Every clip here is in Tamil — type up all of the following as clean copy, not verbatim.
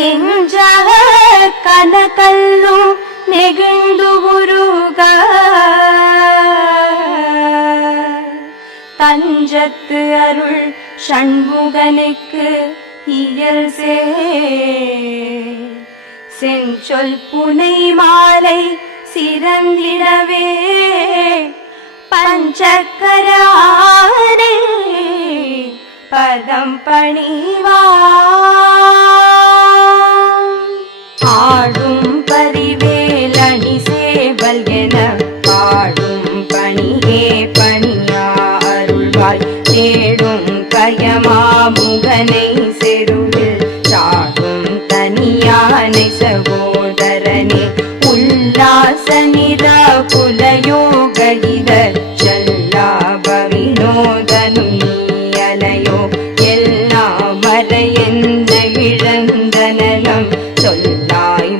நெஞ்சக கனகல்லும் நெகிழ்ந்து உருக தஞ்சத்து அருள் சண்முகனுக்கு இயல் செஞ்சொல் புனை மாலை சிறந்திடவே பஞ்சக்கரானே பதம் பணிவாம் ஆடும் பரிவேலணி சேவல் என பாடும் பணியே பணியா அருள்வாய் தேடும் கயமாமுகனை செருவில் சாடும் தனியானை சகோதரனே உல்லாச நிற புலயோககித செல்லாப வினோதனும் நீயலையோ எல்லாம் மறையென்ற இழந்தனலம் சொல்லாய்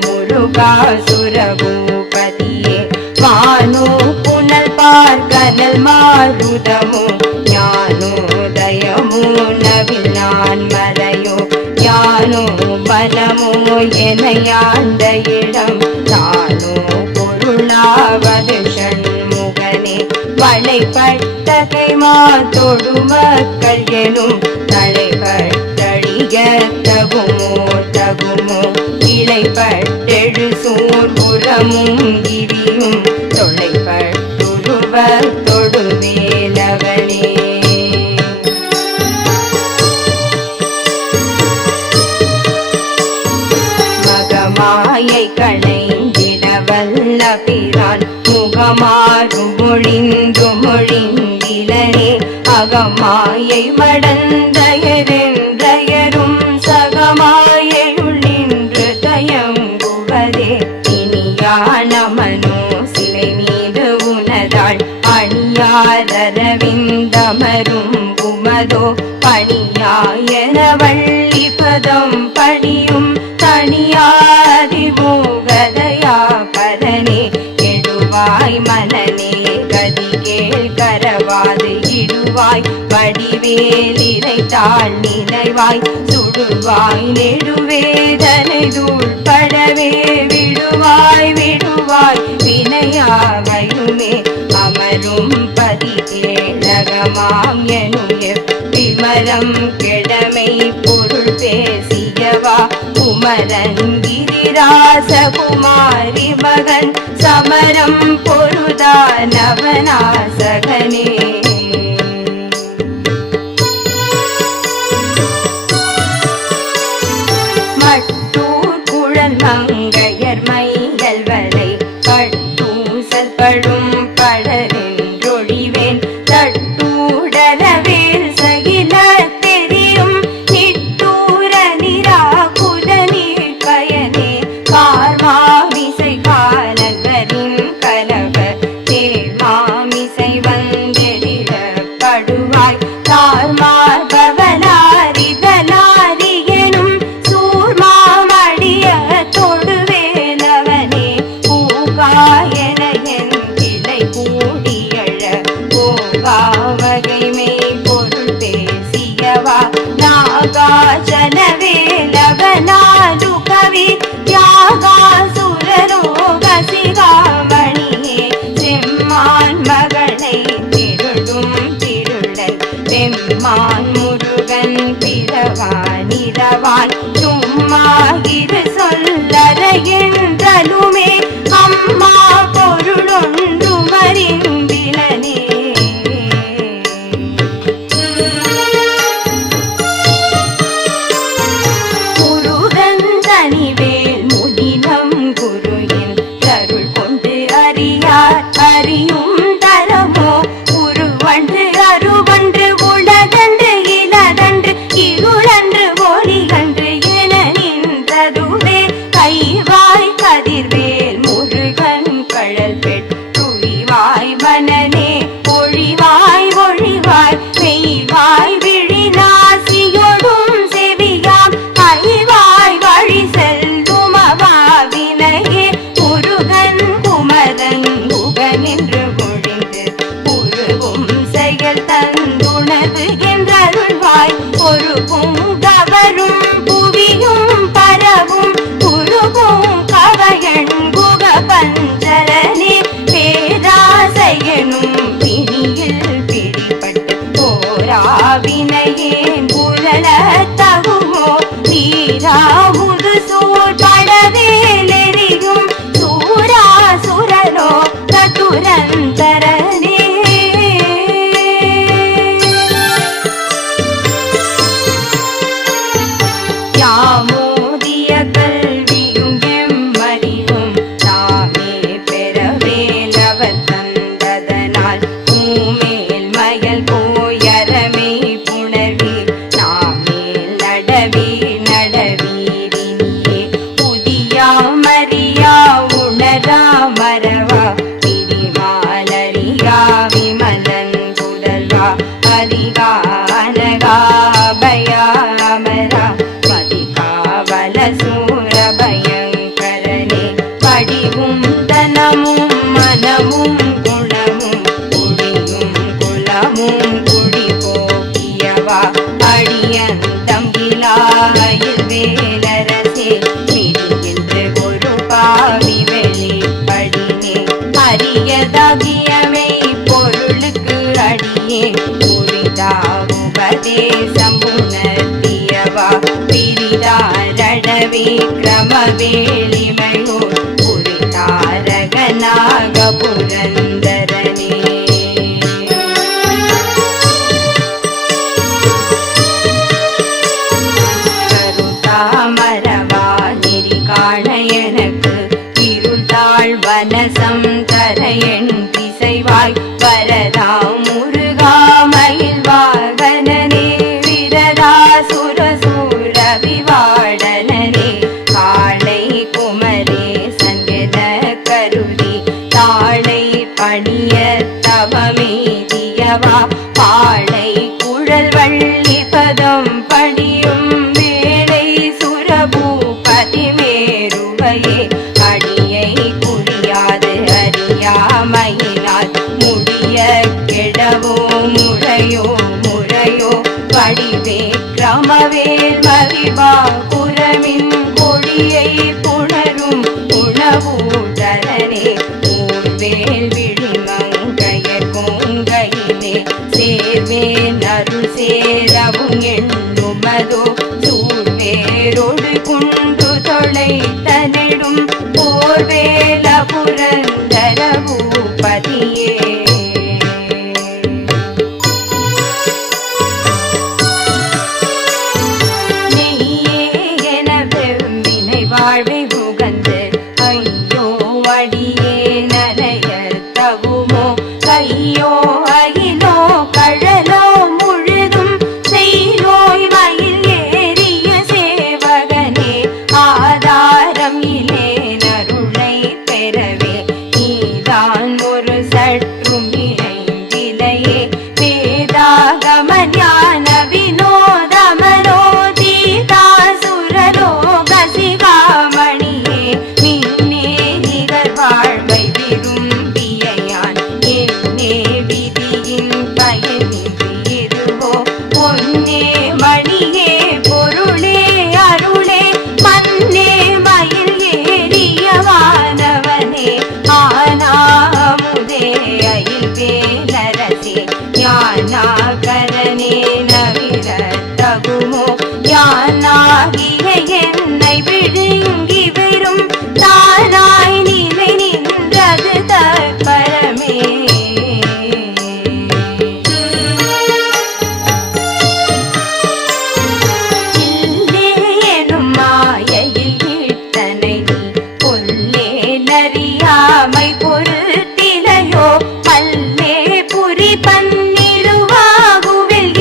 முருகாசுரபூபதியே வானோ புனல் பார்கனல் மாருதமோ ஞானோதயமோ நவில் நான் மறையோ யானோ மனமோ எனையாண்ட இடம் தானோ பொருளாவது ஷண்முகனே வளைப்பட்ட கைமா தொடு மக்கள் எனும் தலைப்பட்டழிய தகுமோ தகுமோ இளைப்பட்டெழு சோர் புறமும் கிரியும் தொலைப்பட்டுருவ தொடுவேலவனே மகமாயை களைந்திட வல்ல பிரான் முகமாறு மொழிந்து மொழிந்திலனே அகமாயை மடந்தயரென்றயரும் சகமாயுள்ளின்று தயங்குவதே இனியான மனோ சிலை மீது உனதாள் அணியாரவிந்தமரும் உமதோ பணியாயன வள்ளி பதம் பணியும் தனியாதிபோகதயா பரனே கெடுவாய் மனநே கதிகேள் கரவாது இடுவாய் வடிவேலிரைத்தாள் நினைவாய் சுடுவாய் நெடுவேதனை தூள்படவே விடுவாய் விடுவாய் வினையாவையுமே அமரும் பதி கேளகமாம் எனுய விமரம் கெடமை பொருள் பேசியவா குமரன் கிரிராசகுமாரி மகன் சமரம் பொருதானவனாசகனே மட்டூர் குழல் மங்கையர் மையல் வரை பட்டூசல் படும் படரென்றொழிவேன் தட்டூடலவேல் சகில தெரியும் நிட்டூர நிராகுல நீர் பயனே கார்மாமிசை காலகரின் கலவ தேர்மாமிசை வந்தெழில படுவாய் தார்மார் பவனாரிதனாரி எனும் சூர்மாமடிய தொடுவேலவனே பூகாயன என் கிளை கூடியழ போகாவகைமை பொருள் பேசியவா நாகாஜனவேலவனாது கவி தியாகாசுரரோக சிகாமணியே செம்மான் மகளை திருடும் திருளன் பெம்மான் முருகன் பிறவானிரவான் சும்மா இரு சொல்லறையென்றலுமே அம்மா பொருளொன்று மறிந்திலனே முருகன் தனிவேல் முதினம் குருயின் தருள் கொண்டு அறியார் அறியும் தரமோ உருவன்று அருவன்று உலகன்று அதிகானகாபயாமரா மதிகாவல சூரபயங்கரனே படிவும் தனமும் மனமும் குணமும் குடியும் குலமும் குடி போக்கியவா அடியன் தம்பிலாயில் வேலரசே மிடியின்று ஒரு பாவி வெளிப்படினே அரியதாகியவை பொருளுக்கு அடியே உபதேசம் உணர்த்தியவா பிரிதாரடவே கிரமவேளிமையோர் புரிதாரகனாக புரந்தரனே கருதாமரவா நெறி காண எனக்கு இருள்தாள் வனசம் தர என் திசைவாய் வரதா முருகாமையில் வாகனனே விரதா சுரசூர விவாடனனே காளை குமரே சங்கென கருதி தாளை பணிய தவமேதியவா பாளை குழல் வள்ளி பதம் படியும் வேளை சுரபூபதி மேருவையே அடியை புரியாது அறியாமையினால் முடிய கெடவோ முறையோ முறையோ வடிவே கிரமவேல் மகிபா புறமின் கொடியை புணரும் உணவூதரனே ஊர்வேல் விழிமங்கையர் கொங்கையிலே சேர்வேன் அருள் சேரவும் எண்ணுமதோ சூர்வேரோடு குண்டு தொலை தனிடும் போர்வேல புரந்தர பூபதியே வாழ்வை புகந்து ஐயோ அடியே நனைய தகுமோ கையோ அகிலோ கழலோ முழுதும் செய்யோய் மயில் ஏறிய சேவகனே ஆதாரம் இலே நருளை பெறவே நீதான் ஒரு சற்றும் இறைந்திலையே வேதாகம ஞான வினோதமனோ தீதா சுரரோக சிகாமணியே மின்னே நிகர் வாழ்வை விரும்பியான் என்னே விதியின் பயனின்றி எதுவோ பொன்னே மணியே பொருளே அருளே மன்னே மயில் ஏறியவானவனே ஆனாமுதே அயில் வேலரசே ஞானாகரனே நவிர தகுமோ யானாகிய என்னை விழுங்கி வெறும் தானாய் நிலை நின்றது தற்பரமே இல்லே எனும் மாயையில் இட்டனை நீ கொல்லே நறியாமை பொருத்திலையோ பல்லே புரி பன்னிடுவாகுவில்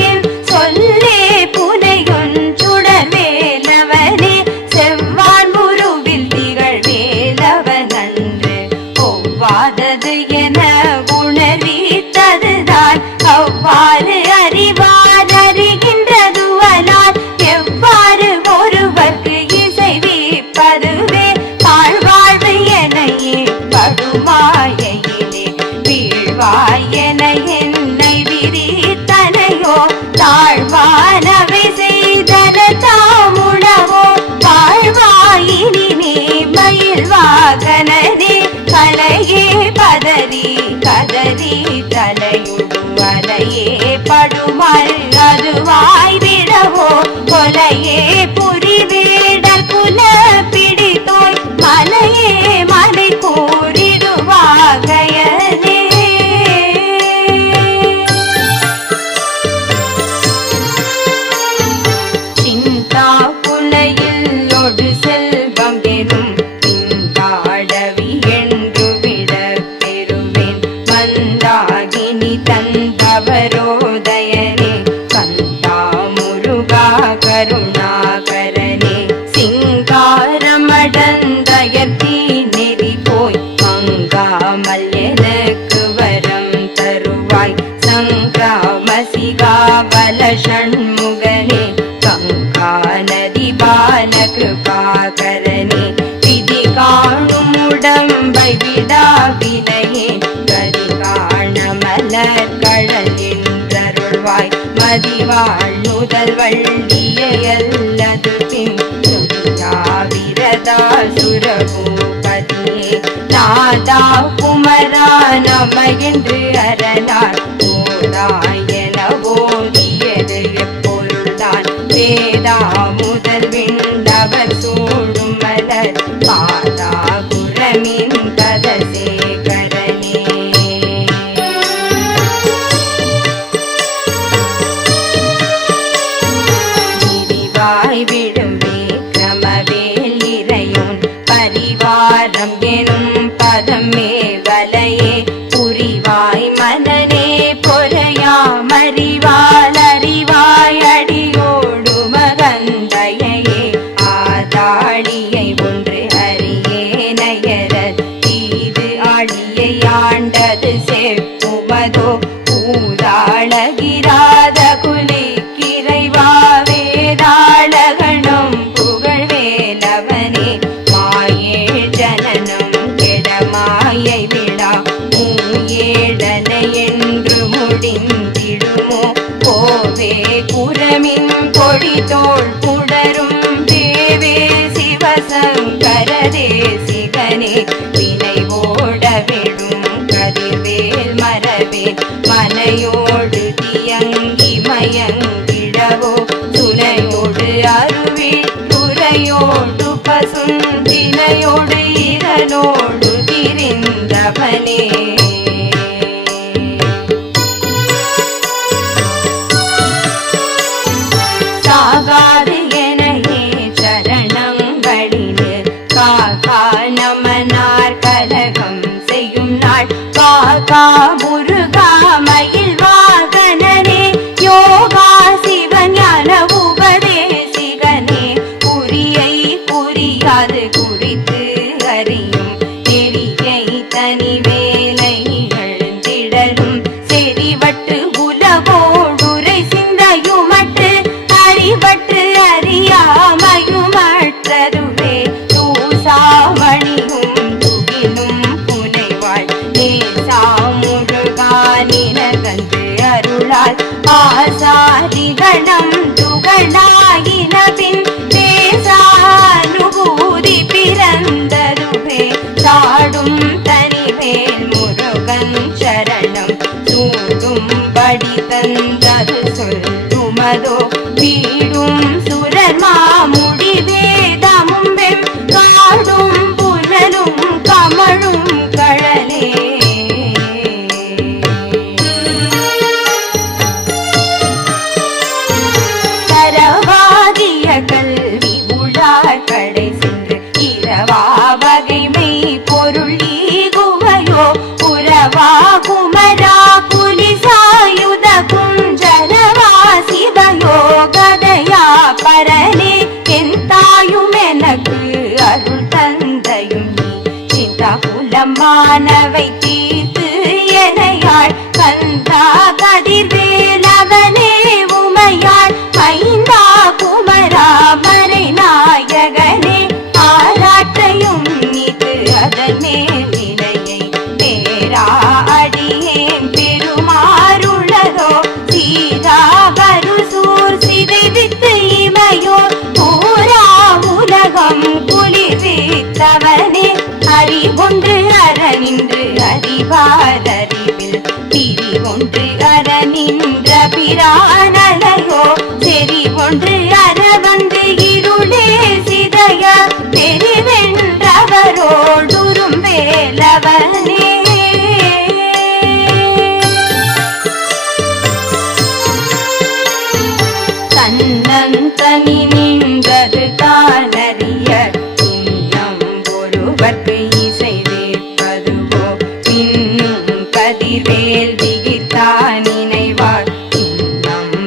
என் சொல்லே புனையொன் சுடர் வேலவனே செவ்வான் முருவில் திகழ் வேலவன் அன்று ஒவ்வாதது என உணர்வித்ததுதான் அவ்வாறு அறிவார் அறிகின்றதுவலால் எவ்வாறு ஒருவர்க்கு இசைவிப்பதுவே தாழ்வாழ்வு எனையே படுமாயையிலே வீழ்வாய் என என்னை விரித்தனையோ தாழ்வானவை செய்தன தாமுழவோ வாழ்வாயினி நீ மயில் வாகனனே கலையே பதறி கதறி தலையுடு அலையே படுமல் அதுவாய் விடவோ கொலையே புரிவேடல் புல பிடித்தோய் மலையே மலை கூறிடுவாகையனே சிந்தா புலையில் ஒடு செல்வம் பெறும் பின்பாடவே கல ஷண்முகனே கங்கா நதி பால கிருபாகரனே விதி காணும் உடம்பை விடா வினையே கதி காண மலர் கடல் என்றருள்வாய் மதிவாழ் நுதல் வள்ளியல்லது பின் விரதா சுரபூபதியே நாதா குமரா நம என்று அரணார் போதாயன ஓதியது எப்பொருள்தான் வேதா முதல் விண்டவர் சூடும் மலர் பாதா குரமின் பதசேகரனே விரிவாய் விடும் விக்ரமவேல் இறையோன் பரிவாரம் எனும் பதமே வலையே புரிவாய் மனநே பொறையாமறிவால் அறிவாய் அடியோடு மகந்தையே ஆதாடியை ஒன்று அறியேனையர தீது ஆடியை ஆண்டது செப்புமதோ ஊதாளகிராத குலிக்கிறைவா வேதாளகணம் புகழ்வேலவனே மாயே ஜனனம் கெடமாயை விடா மூயேடனை என்று முடிந்திடுமோ கோவே குரமின் கொடிதோள் புடரும் தேவே சிவசங்கர தேசிகனே வினை ஓட விடும் கதிர்வேல் மரவேல் மனையோடு தியங்கி மயங்கிடவோ துணையோடு அருவில் துறையோடு பசுந்தினையோடு இதனோடு திரிந்தவனே சாகாது எனையே சரணங்களில் காக்கா நமனார் கலகம் செய்யும் நாள் காக்கா முருகா மயில் வாகனனே யோகா சிவஞான உபதேசிகனே குறியை குறியாது குறித்து அறியும் நெறியை தனி வேலை எழுந்திடலும் செறிவட்டு உலகோடுரை சிந்தையுமட்டு அறிவட்டு அறியாமையுமற்றதுவே தூசாமணியும் துகிலும் புனைவாள் நேசா முருகா நினகந்து அருளால் ஆசாரிகணம் துகளாயின பின் பேசானுபூதி பிறந்ததுவே சாடும் தனிவேல் முருகன் சரணம் சூடும்படி தந்தது சொல்லுமதோ வீடும் சுரர் மாமுடி வேதமும் வெம் காடும் புனலும் கமழும் கழலே தரவாதிய கல்வி உழார் கடை சென்று இரவா வகைமை பொருள் ஈகுவையோ புறவா குமரா புலிசாயுத குஞ்சரவா சிவயோ கதையா பரனே என் தாயும் எனக்கு அருள் தந்தையும் நீ சிந்தா குலமானவை தீர்த்து எனையாள் கந்தா கதிர்வேலவனே உமையாள் மைந்தா குமரா மறை நாயகனே ஆராட்டையும் இது அதன் மேல் நிலையை பேரா அடியேன் பெருமாறுளதோ சீரா வருசூர் சிதைவித்து இமையோ பூரா உலகம் குளிர்வித்தவனே அறிவொன்று அறநின்று அறிவாரறிவில் பிரிவொன்று அறநின்ற பிரானலையோ செறிவொன்று அற வந்து இருளே சிதைய பெரிவென்றவரோடுரும் வேலவனே தன்னந்தனி நின்றது தானறிய இன்னம் ஒருவர்க்கு இசை வேற்பதுவோ பின்னும் கதிர்வேல் திகிர்த்தான் நினைவார் இன்னம்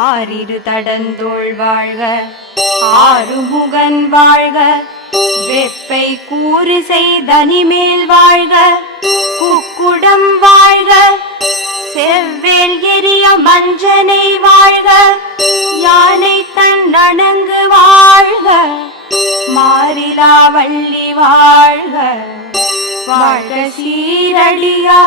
ஆரிரு தடந்தோள் வாழ்க ஆறுமுகன் வாழ்க வெப்பை கூறு செய்தனிமேல் வாழ்க குக்குடம் வாழ்க செவ்வேல் எரிய மஞ்சனை வாழ்க யானை தன் அணங்கு வாழ்க மாறிலா வள்ளி வாழ்க வாழ்க சீரடியா